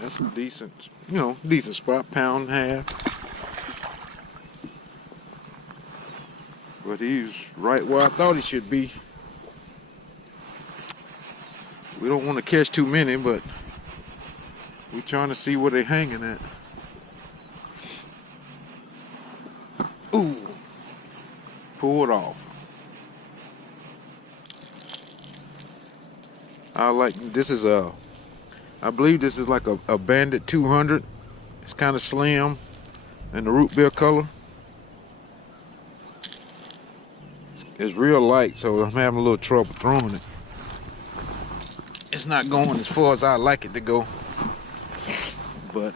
That's a decent, decent spot, pound and a half. But he's right where I thought he should be. We don't want to catch too many, but we're trying to see where they're hanging at. Ooh, pull it off. I believe this is like a Bandit 200. It's kind of slim and the root beer color. It's real light, so I'm having a little trouble throwing it. It's not going as far as I like it to go. But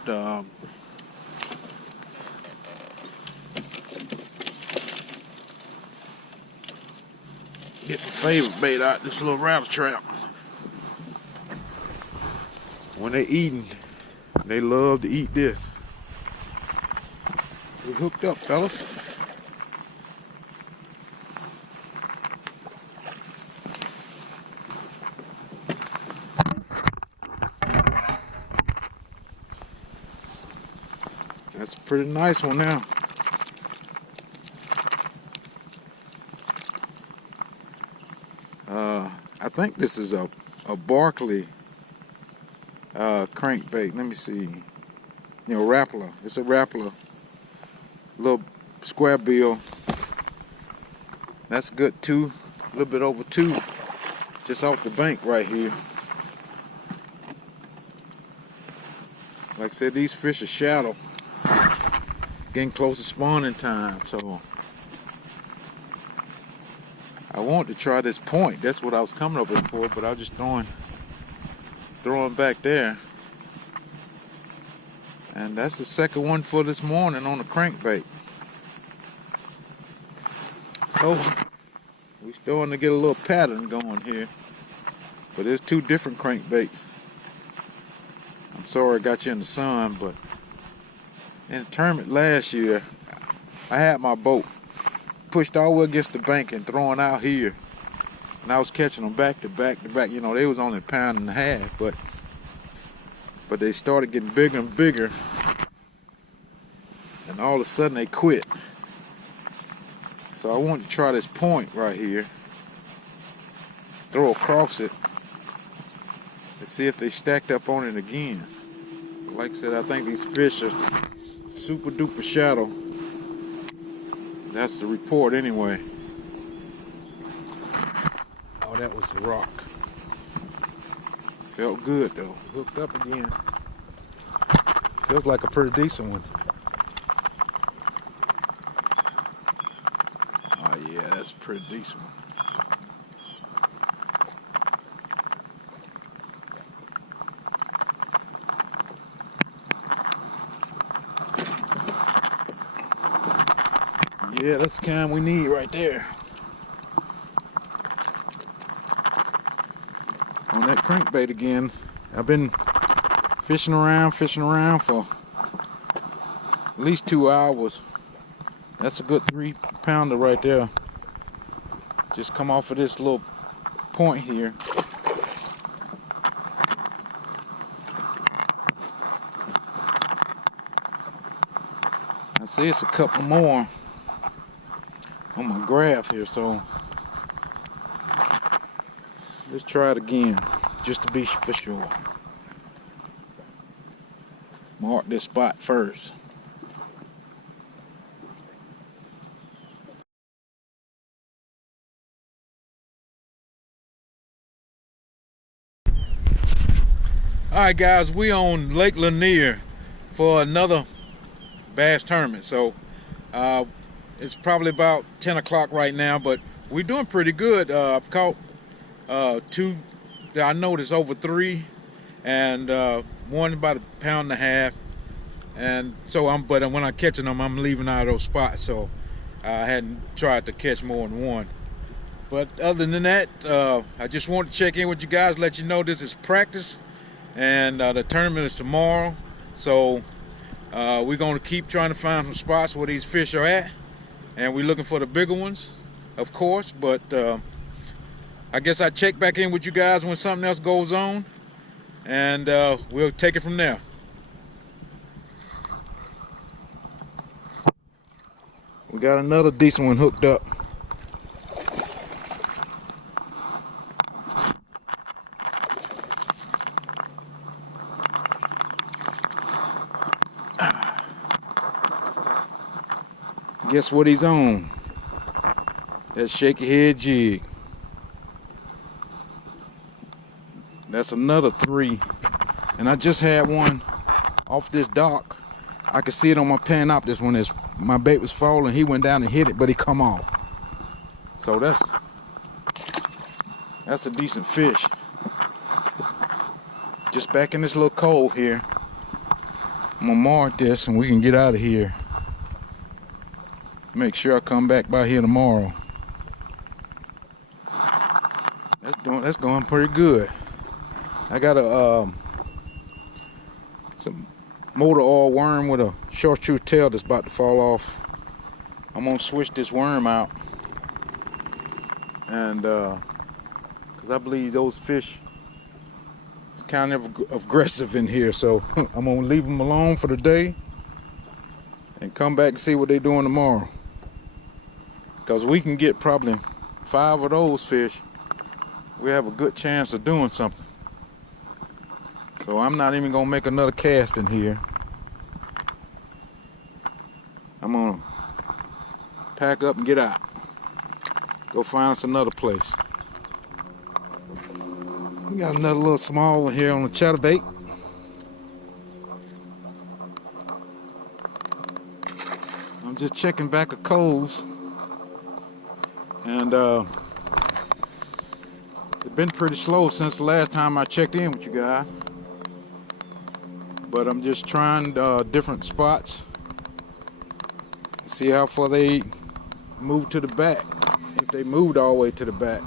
get my favorite bait out, this little rattle trap. When they eating, they love to eat this. We hooked up, fellas. That's a pretty nice one now. I think this is a Barkley crankbait. Let me see. Rapala. It's a Rapala. Little square bill. That's good too. A little bit over 2. Just off the bank right here. Like I said, these fish are shallow. Getting close to spawning time, so I want to try this point. That's what I was coming up with for, but I was just throwing back there. And that's the second one for this morning on the crankbait. So we starting to get a little pattern going here. But there's 2 different crankbaits. I'm sorry I got you in the sun, but in the tournament last year, I had my boat pushed all the way against the bank and thrown out here. And I was catching them back to back to back. They was only a pound and a half, but they started getting bigger and bigger. And all of a sudden they quit. So I wanted to try this point right here. Throw across it. And see if they stacked up on it again. Like I said, I think these fish are super duper shallow. That's the report anyway. Oh, that was a rock. Felt good though. Hooked up again. Feels like a pretty decent one. Oh yeah, that's a pretty decent one. Yeah, that's the kind we need right there. On that crankbait again. I've been fishing around for at least 2 hours. That's a good 3-pounder right there. Just come off of this little point here. I see it's a couple more on my graph here, so let's try it again just to be for sure. Mark this spot first. Alright guys, we on Lake Lanier for another bass tournament. So it's probably about 10 o'clock right now, but we're doing pretty good. I've caught 2 that I noticed over 3, and one about a pound and a half. And so but when I'm catching them, I'm leaving out of those spots. So I hadn't tried to catch more than one. But other than that, I just wanted to check in with you guys, let you know this is practice, and the tournament is tomorrow. So we're going to keep trying to find some spots where these fish are at. And we're looking for the bigger ones, of course, but I guess I check back in with you guys when something else goes on, and we'll take it from there. We got another decent one hooked up. Guess what he's on? That shaky head jig. That's another 3. And I just had one off this dock. I could see it on my panoptis when my bait was falling. He went down and hit it, but he come off. So that's a decent fish. Just back in this little cove here. I'm gonna mark this and we can get out of here. Make sure I come back by here tomorrow. That's going pretty good. I got some motor oil worm with a chartreuse tail that's about to fall off. I'm gonna switch this worm out, and because I believe those fish is kind of aggressive in here, so I'm gonna leave them alone for the day and come back and see what they're doing tomorrow. Because we can get probably 5 of those fish, we have a good chance of doing something. So I'm not even gonna make another cast in here. I'm gonna pack up and get out. Go find us another place. We got another little small one here on the chatterbait. I'm just checking back of coves. And it's been pretty slow since the last time I checked in with you guys. But I'm just trying different spots. See how far they move to the back. If they moved all the way to the back.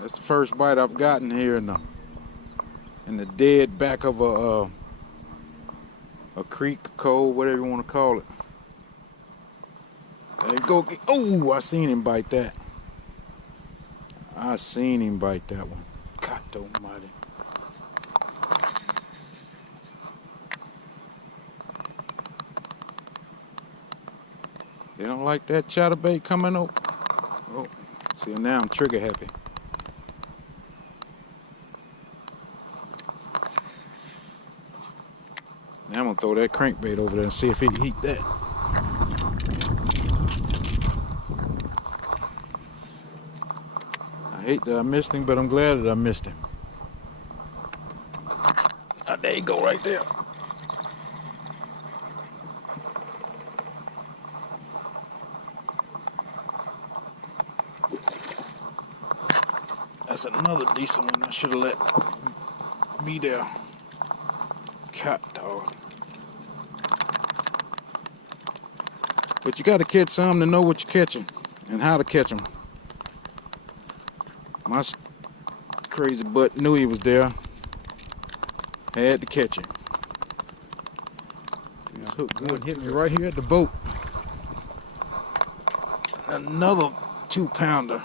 That's the first bite I've gotten here in the dead back of a creek, cove, whatever you want to call it. There you go. Oh, I seen him bite that. I seen him bite that one. God almighty. They don't like that chatterbait coming up. Oh, see, now I'm trigger happy. Now I'm gonna throw that crankbait over there and see if he can eat that. I hate that I missed him, but I'm glad that I missed him. Ah, there you go, right there. That's another decent one. I should have let be there. Cat dog. But you got to catch some to know what you're catching and how to catch them. My crazy butt knew he was there. Had to catch him. Hook good, hit me right here at the boat. Another 2-pounder.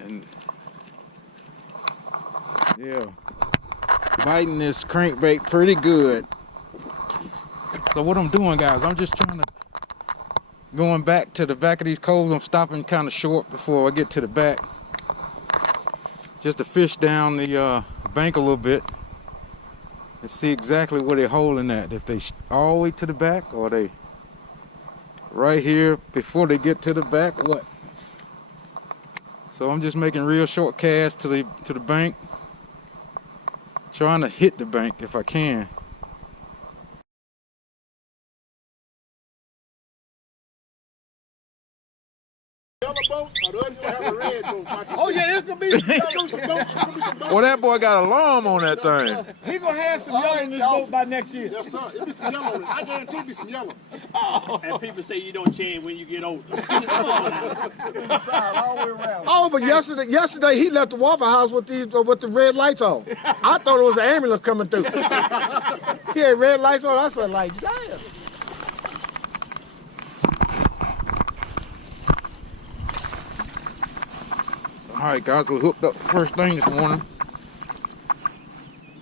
And yeah, biting this crankbait pretty good. So what I'm doing, guys, I'm just trying to going back to the back of these coves. I'm stopping kind of short before I get to the back, just to fish down the bank a little bit and see exactly where they're holding at. If they all the way to the back, or they right here before they get to the back, what? So I'm just making real short casts to the bank, trying to hit the bank if I can. Oh yeah, it's gonna be some boat. Well, that boy got a alarm on that thing. He gonna have some yellow in this boat by next year. Yes, sir. It'll be some yellow on it. I guarantee it'll be some yellow. And people say you don't change when you get older. Oh, but yesterday he left the Waffle House with the red lights on. I thought it was an ambulance coming through. He had red lights on. I said, like, damn. All right, guys, we hooked up first thing this morning.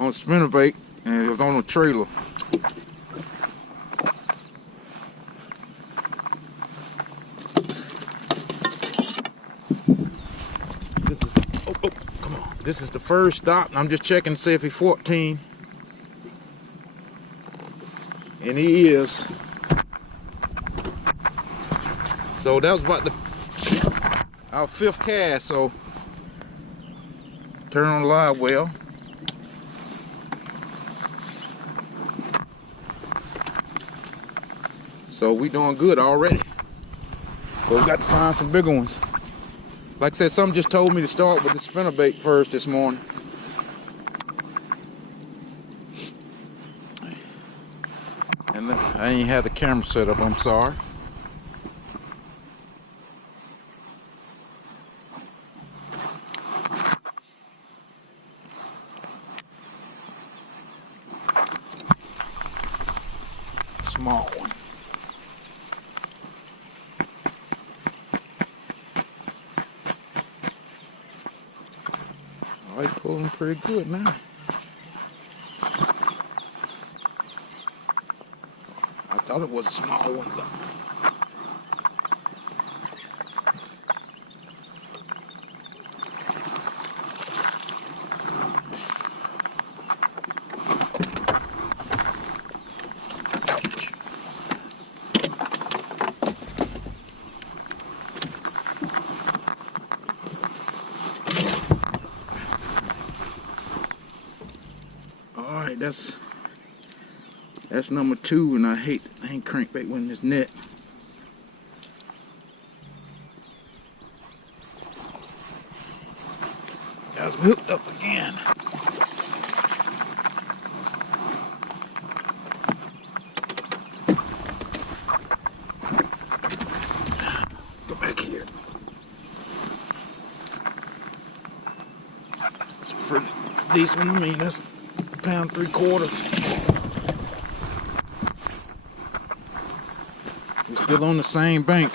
on spinnerbait, and it was on a trailer. This is, oh, come on. This is the first stop. I'm just checking to see if he's 14. And he is. So that was about our 5th cast. So turn on the live well. So we doing good already. But we got to find some bigger ones. Like I said, something just told me to start with the spinnerbait first this morning. And I ain't had the camera set up, I'm sorry. Small one. Oh, he's pulling pretty good now. I thought it was a small one. Alright, that's number 2, and I hate crankbait with this net. Guys, we hooked up again. Go back here. It's pretty decent. I mean, that's £1 3/4. We're still on the same bank.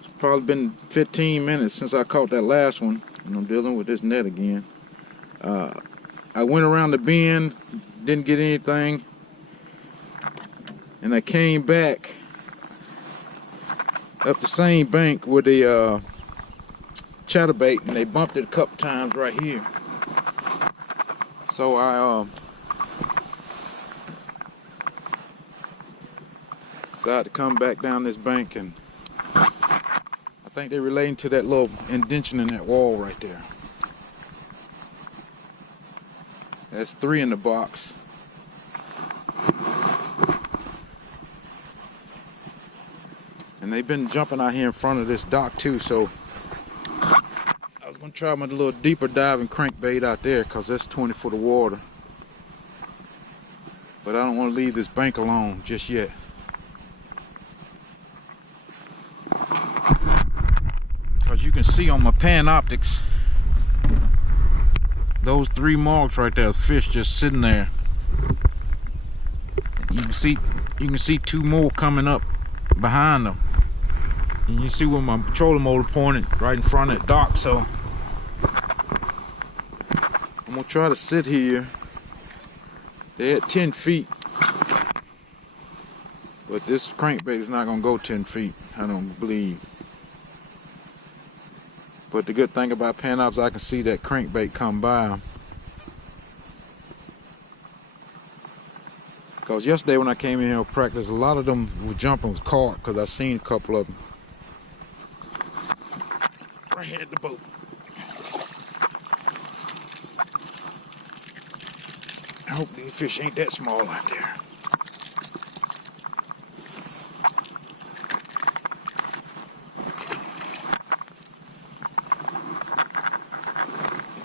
It's probably been 15 minutes since I caught that last one, and I'm dealing with this net again. I went around the bend, didn't get anything, and I came back up the same bank with the chatterbait, and they bumped it a couple times right here. So I decided to come back down this bank, and I think they're relating to that little indention in that wall right there. That's 3 in the box. And they've been jumping out here in front of this dock too, so I was gonna try my little deeper diving crankbait out there, because that's 20 foot of water. But I don't want to leave this bank alone just yet. Because you can see on my Panoptics, those 3 marks right there, fish just sitting there. You can see 2 more coming up behind them. And you see where my trolling motor pointed right in front of that dock. So I'm gonna try to sit here. They're at 10 feet. But this crankbait is not gonna go 10 feet, I don't believe. But the good thing about Panops, I can see that crankbait come by. Because yesterday when I came in here to practice, a lot of them were jumping was caught, because I seen a couple of them right here at the boat. I hope these fish ain't that small out there.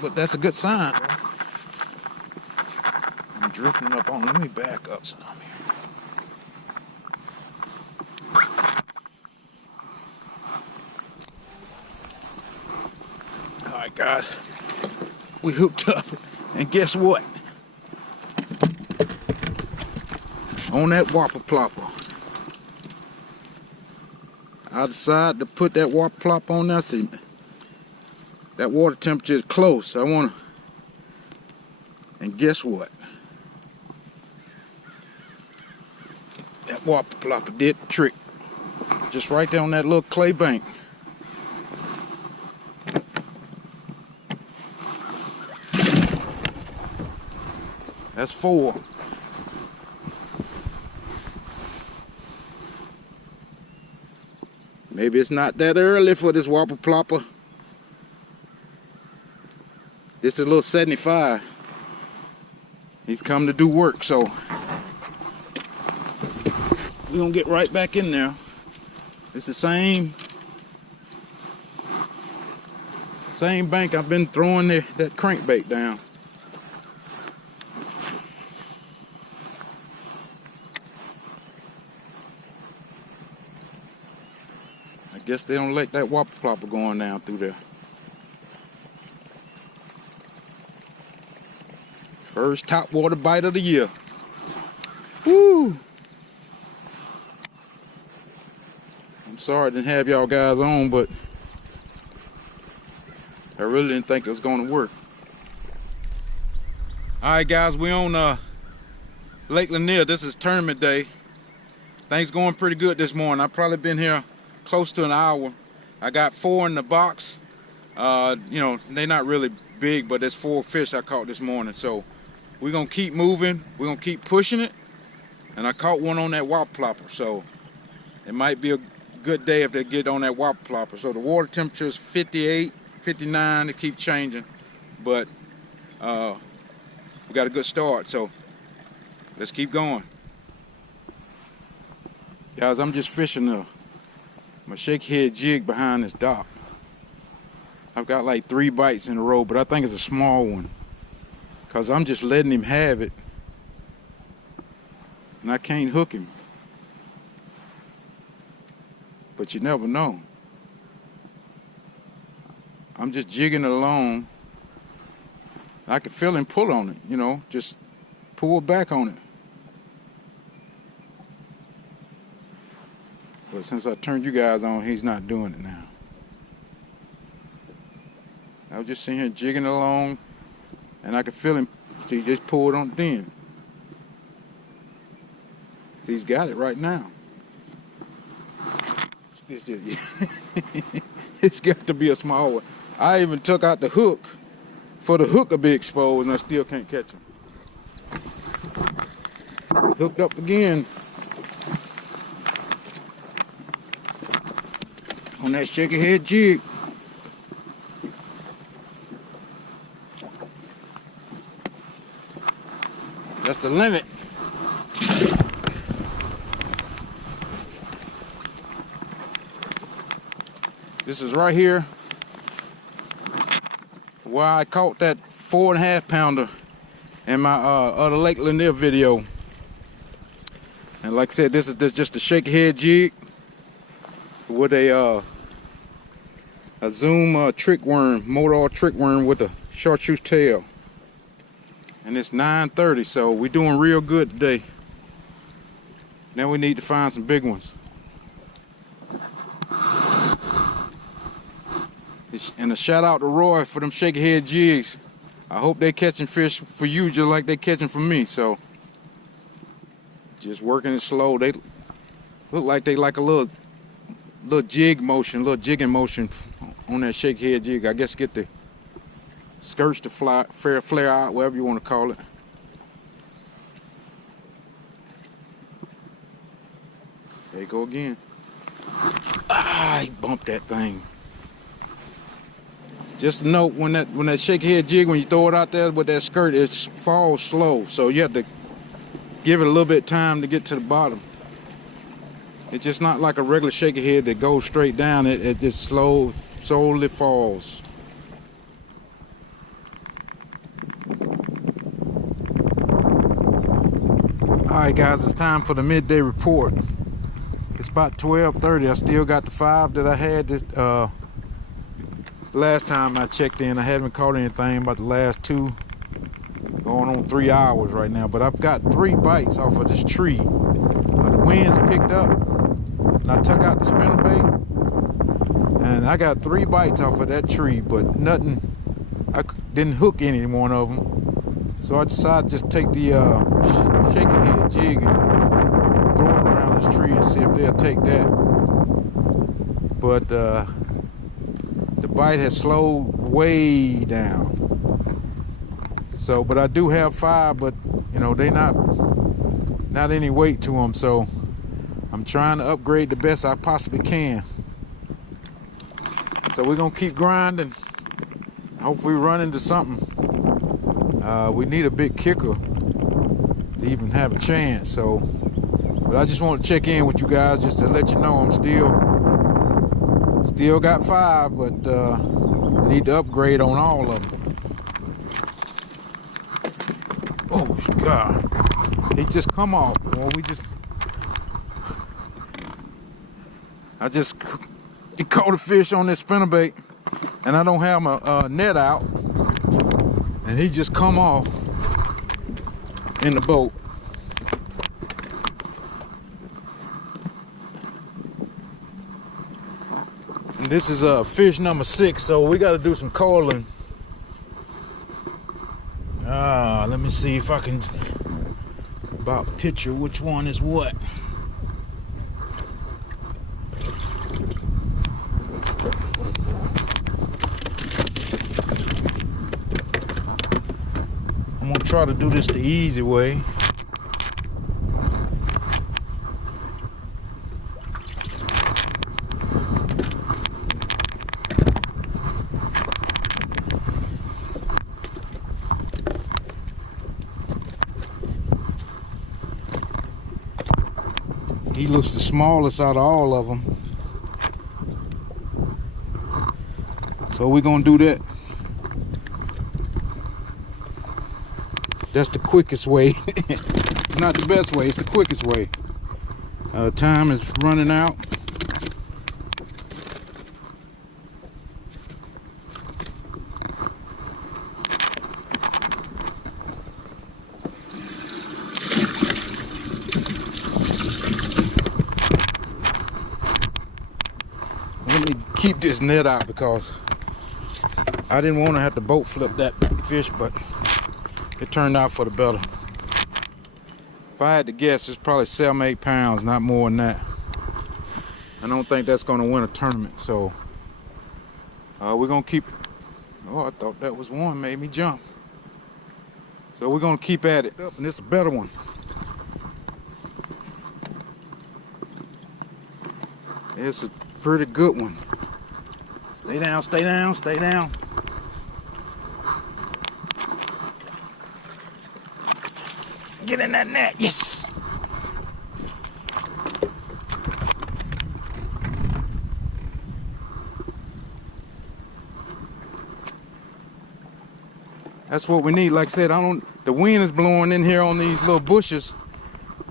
But that's a good sign. I'm drifting up on. Let me back up some here. All right, guys, we hooked up, and guess what? On that whopper plopper, I decided to put that whopper plopper on there. See, that water temperature is close. I want to, and guess what? That whopper plopper did the trick. Just right there on that little clay bank. That's 4. Maybe it's not that early for this whopper plopper. This is a little 75. He's come to do work, so we're gonna get right back in there. It's the same bank I've been throwing that crankbait down. I guess they don't let that whopper plopper going down through there. First top water bite of the year. Woo! I'm sorry I didn't have y'all guys on, but I really didn't think it was going to work. All right, guys, we on Lake Lanier. This is tournament day. Things going pretty good this morning. I've probably been here close to an hour. I got 4 in the box. You know, they're not really big, but there's 4 fish I caught this morning. So we're gonna keep moving. We're gonna keep pushing it. And I caught one on that whopper plopper. So it might be a good day if they get on that whopper plopper. So the water temperature is 58, 59. It keep changing, but we got a good start. So let's keep going. Guys, I'm just fishing my shakehead jig behind this dock. I've got like 3 bites in a row, but I think it's a small one because I'm just letting him have it and I can't hook him. But you never know. I'm just jigging it along. I can feel him pull on it, you know, just pull back on it. But since I turned you guys on, he's not doing it now. I was just sitting here jigging along, and I could feel him. See, he just pulled on it then. See, he's got it right now. It's got to be a small one. I even took out the hook for the hook to be exposed, and I still can't catch him. Hooked up again on that shakehead jig. That's the limit. This is right here where I caught that 4.5 pounder in my other Lake Lanier video. And like I said, this is just a shakehead jig with a zoom trick worm, motor trick worm with a chartreuse tail. And it's 9:30, so we're doing real good today. Now we need to find some big ones. And a shout out to Roy for them shakehead jigs. I hope they catching fish for you just like they catching for me. So just working it slow. They look like they like a little jig motion, little jigging motion on that shakehead jig. I guess get the skirts to flare out, whatever you want to call it. There you go again. Ah, he bumped that thing. Just note when that shakehead jig, when you throw it out there with that skirt, it falls slow. So you have to give it a little bit of time to get to the bottom. It's just not like a regular shakehead that goes straight down. It just slowly falls. Alright guys, it's time for the midday report. It's about 12:30. I still got the 5 that I had this last time I checked in. I haven't caught anything about the last 2. Going on 3 hours right now. But I've got 3 bites off of this tree. The winds picked up and I took out the spinnerbait And I got 3 bites off of that tree, but nothing, didn't hook any one of them. So I decided to just take the shaker head jig and throw it around this tree and see if they'll take that. But the bite has slowed way down. So, but I do have 5, but you know, they not any weight to them. So I'm trying to upgrade the best I possibly can. So we're gonna keep grinding. Hopefully run into something. We need a big kicker to even have a chance. So, but I just want to check in with you guys just to let you know I'm still got 5, but need to upgrade on all of them. Oh God, they just come off. Well, I just caught a fish on this spinnerbait, and I don't have my net out, and he just come off in the boat. And this is fish number 6, so we got to do some coiling. Let me see if I can about picture which one is what. I'm gonna try to do this the easy way. He looks the smallest out of all of them. So we're gonna do that. That's the quickest way. It's not the best way, it's the quickest way. Time is running out. Let me keep this net out because I didn't want to have to boat flip that fish, but it turned out for the better. If I had to guess, it's probably 7 or 8 pounds, not more than that. I don't think that's going to win a tournament, so we're going to keep. Oh, I thought that was one, made me jump. So we're going to keep at it, and it's a better one. It's a pretty good one. Stay down, stay down, stay down. Get in that net, yes. That's what we need. Like I said, the wind is blowing in here on these little bushes,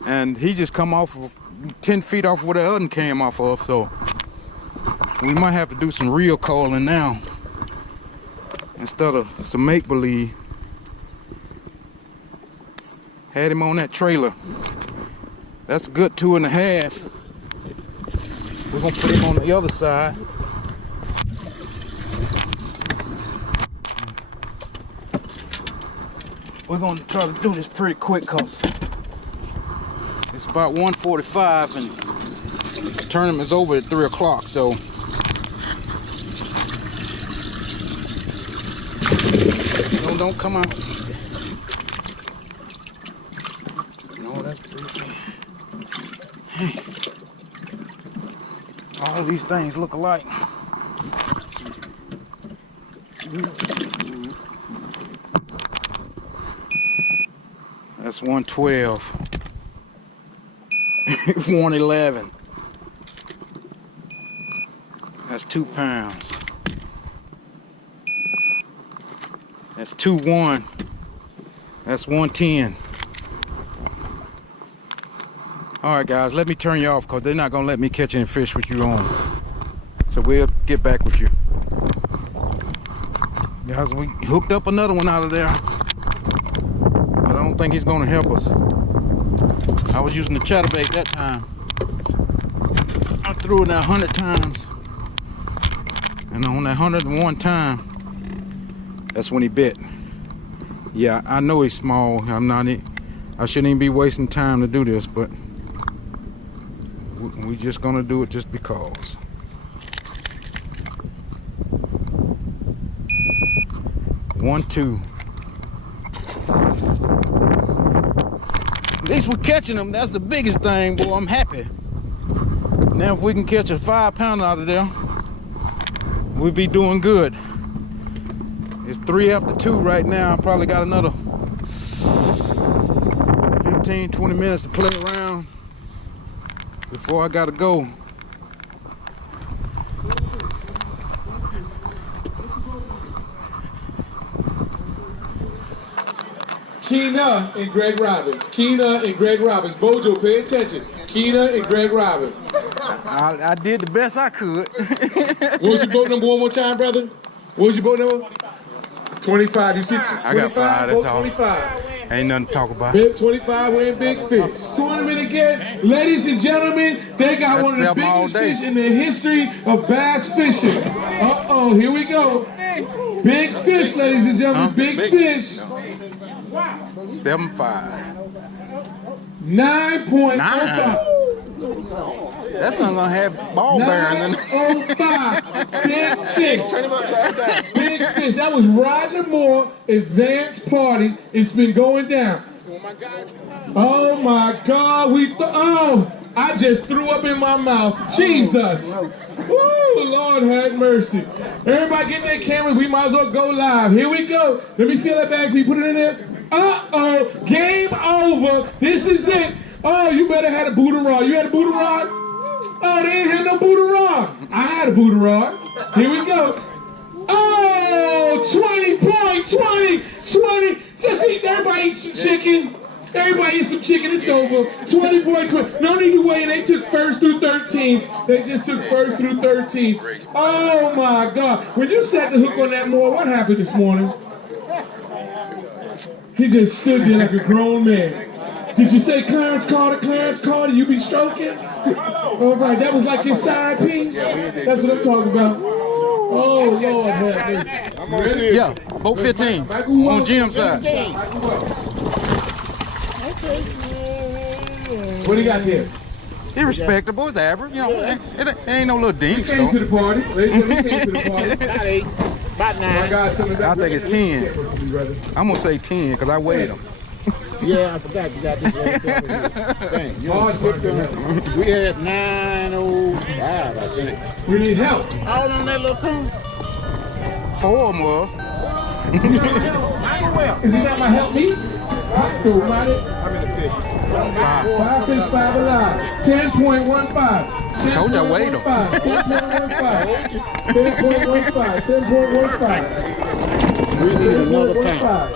and he just come off of 10 feet off where the other one came off of, so we might have to do some real calling now instead of some make-believe. Had him on that trailer. That's a good 2.5. We're gonna put him on the other side. We're gonna try to do this pretty quick because it's about 1:45 and the tournament's over at 3 o'clock, so don't come out. No, that's pretty good. Hey. All these things look alike. That's 112. 111. That's 2 pounds. That's 2-1. That's 110. All right, guys, let me turn you off because they're not gonna let me catch any fish with you on. So we'll get back with you. Guys, we hooked up another one out of there, but I don't think he's gonna help us. I was using the chatterbait that time. I threw it out 100 times. And on that 101 time, that's when he bit. Yeah, I know he's small. I shouldn't even be wasting time to do this, but we just gonna do it just because. One, two. At least we're catching them. That's the biggest thing, boy. I'm happy. Now if we can catch a 5-pounder out of there, we'll be doing good. It's 3 after 2 right now. I probably got another 15, 20 minutes to play around before I gotta go. Keena and Greg Robbins. Keena and Greg Robbins. Bojo, pay attention. Keena and Greg Robbins. I did the best I could. What was your boat number one more time, brother? What was your boat number? 25. You see? 25? I got 5, that's boat all. 25. Ain't nothing to talk about. Big 25 weighing big fish. Tournament again. Ladies and gentlemen, they got one of the biggest fish in the history of bass fishing. Uh-oh, here we go. Big fish, ladies and gentlemen. Big fish. 7.5. 9.05. That's not gonna have ball bearings in it. 9.05. Big fish. Big fish. That was Roger Moore advanced party. It's been going down. Oh my God. I just threw up in my mouth. Jesus. Woo, Lord have mercy. Everybody get their cameras. We might as well go live. Here we go. Let me feel that bag. Can you put it in there? Uh-oh. Game over. This is it. Oh, you better have a Buddha rod. You had a Buddha rod? Oh, they ain't had no Buddha rod. I had a Buddha rod. Here we go. Oh, 20 points. 20. Just eat. Everybody eat some chicken. Everybody eat some chicken. It's over. 20 points. No need to wait. They took 1st through 13th. They just took 1st through 13th. Oh, my God. When you set the hook on that moor, what happened this morning? He just stood there like a grown man. Did you say Clarence Carter, Clarence Carter? You be stroking? All right, that was like your side piece? That's what I'm talking about. Oh, Lord have mercy. Yeah, boat 15 on Jim's side. What do you got here? It's respectable, it's average, you know. It ain't no little We dinks came to though. the party. Ladies and gentlemen, we came to the party. About 9. My God, I think it's 10. I'm gonna say 10 because I weighed them. Yeah, I forgot you got this right there. Dang, you know, we had 905, I think. We need help. All on that little coon. 4 of them was. Is he not my help me? Cool, mighty. How many fish? 5 fish, 5 alive. 10.15. Told you I weighed them. 10.15. 10.15. 10.15. We need another pound.